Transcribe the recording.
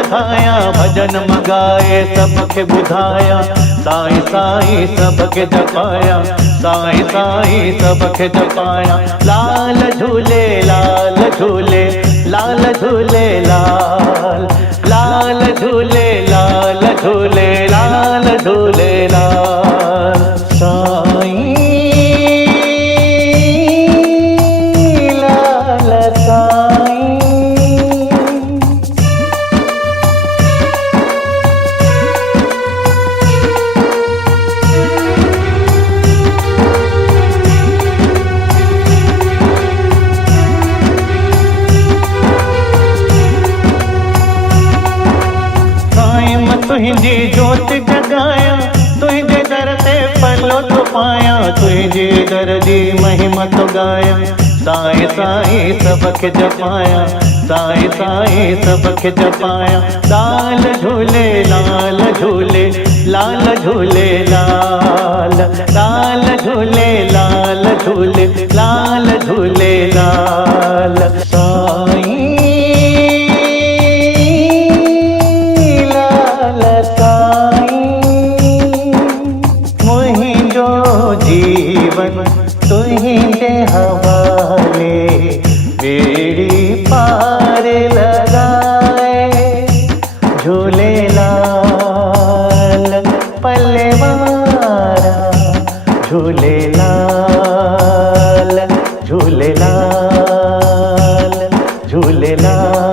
वधाया भजन मगाए सबके बुधाया साईं साईं सबके जपाया साईं साईं सबके जपाया लाल झूले लाल झूले लाल झूले लाल लाल झूले लाल झूले लाल झूले लाल साईं लाल साईं। तुझी जोत जगाया तुझे दर ते पलो तो पाया तुझे दर दी महिमा तो गाया साईं साईं सबके जपाया साईं साईं सबके जपाया लाल झूले लाल झूले लाल झूले लाल लाल झूले लाल झूले लाल झूले लाल साईं जीवन तुझे हवाले बेड़ी पार लगाए झूले लाल पल्लेवारा झूले लाल झूले लाल झूले लाल।